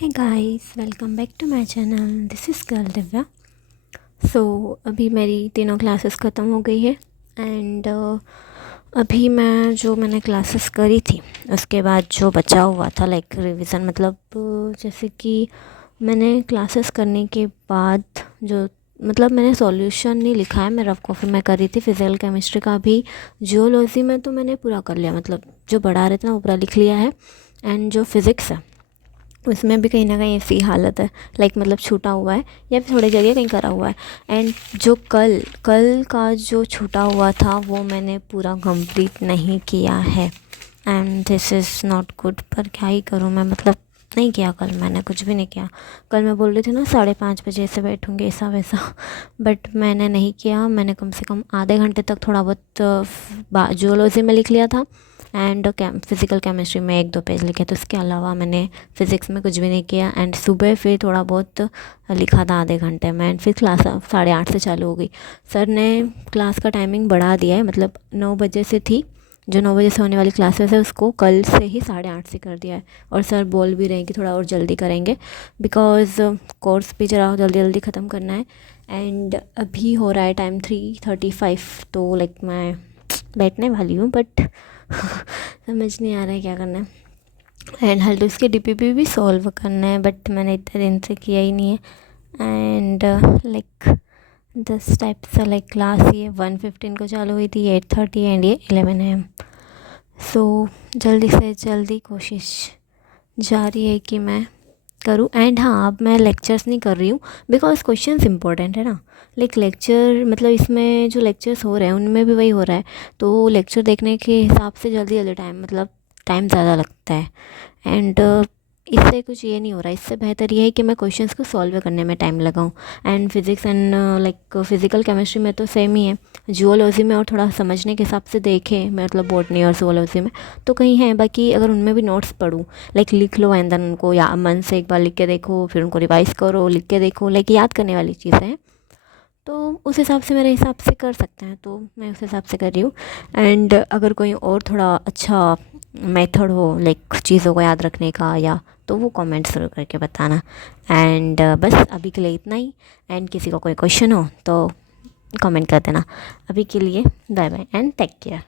Hi guys, welcome back to my channel. This is girl Divya. So अभी मेरी तीनों classes ख़त्म हो गई है एंड अभी मैंने क्लासेस करी थी उसके बाद जो बचा हुआ था लाइक रिवीजन, मतलब जैसे कि मैंने क्लासेस करने के बाद जो मतलब मैंने सॉल्यूशन नहीं लिखा है, मैं रफ कॉपी में करी थी। फिजिकल केमिस्ट्री का भी जियोलॉजी में तो मैंने पूरा कर लिया, मतलब जो पढ़ा रहे थे ना वो पूरा लिख लिया है। एंड जो फिज़िक्स है उसमें भी कहीं ना कहीं ऐसी हालत है, लाइक मतलब छूटा हुआ है या फिर थोड़ी जगह कहीं करा हुआ है। एंड जो कल कल का जो छूटा हुआ था वो मैंने पूरा कंप्लीट नहीं किया है and this is not good. पर क्या ही करूँ मैं, मतलब नहीं किया कल, मैंने कुछ भी नहीं किया। कल मैं बोल रही थी ना 5:30 बजे से बैठूँगी ऐसा वैसा, बट मैंने नहीं किया। मैंने कम से कम आधे घंटे तक थोड़ा बहुत जियोलॉजी में लिख लिया था एंड फिज़िकल केमिस्ट्री में 1-2 पेज लिखे थे। उसके अलावा मैंने फ़िज़िक्स में कुछ भी नहीं किया। एंड सुबह फिर थोड़ा बहुत लिखा था आधे घंटे में। एंड फिर क्लास 8:30 से चालू हो गई। सर ने क्लास का टाइमिंग बढ़ा दिया है, मतलब 9 बजे से थी, जो 9 बजे से होने वाली क्लासेस है उसको कल से ही 8:30 से कर दिया है। और सर बोल भी रहे हैं कि थोड़ा और जल्दी करेंगे बिकॉज़ कोर्स भी ज़रा जल्दी जल्दी ख़त्म करना है। एंड अभी हो रहा है टाइम 3:35, तो लाइक मैं बैठने वाली हूँ बट समझ नहीं आ रहा है क्या करना है। एंड हल तो इसके डीपीपी भी सॉल्व करना है बट मैंने इतने दिन से किया ही नहीं है। एंड लाइक दिस टाइप से लाइक क्लास ये 1:15 को चालू हुई थी, 8:30 एंड ये 11 AM। सो जल्दी से जल्दी कोशिश जारी है कि मैं करूँ। एंड हाँ, अब मैं लेक्चर्स नहीं कर रही हूँ बिकॉज क्वेश्चंस इंपॉर्टेंट है ना। लाइक लेक्चर मतलब इसमें जो लेक्चर्स हो रहे हैं उनमें भी वही हो रहा है, तो लेक्चर देखने के हिसाब से जल्दी जल्दी टाइम ज़्यादा लगता है। एंड इससे कुछ ये नहीं हो रहा। इससे बेहतर ये है कि मैं क्वेश्चंस को सॉल्व करने में टाइम लगाऊं। And physics and like physical chemistry में तो सेम ही है। जियोलॉजी में और थोड़ा समझने के हिसाब से देखें, मतलब बॉटनी और zoology में तो कहीं है, बाकी अगर उनमें भी नोट्स पढूं, लाइक लिख लो एंड देन उनको या मन से एक बार लिख के देखो, फिर उनको रिवाइज़ करो, लिख के देखो, लाइक याद करने वाली चीज़ें हैं। तो उस हिसाब से मेरे हिसाब से कर सकते हैं, तो मैं उस हिसाब से कर रही हूँ। एंड अगर कोई और थोड़ा अच्छा मेथड हो लाइक चीज़ों को याद रखने का या, तो वो कमेंट ज़रूर करके बताना। एंड बस अभी के लिए इतना ही। एंड किसी को कोई क्वेश्चन हो तो कमेंट कर देना। अभी के लिए bye bye and take care.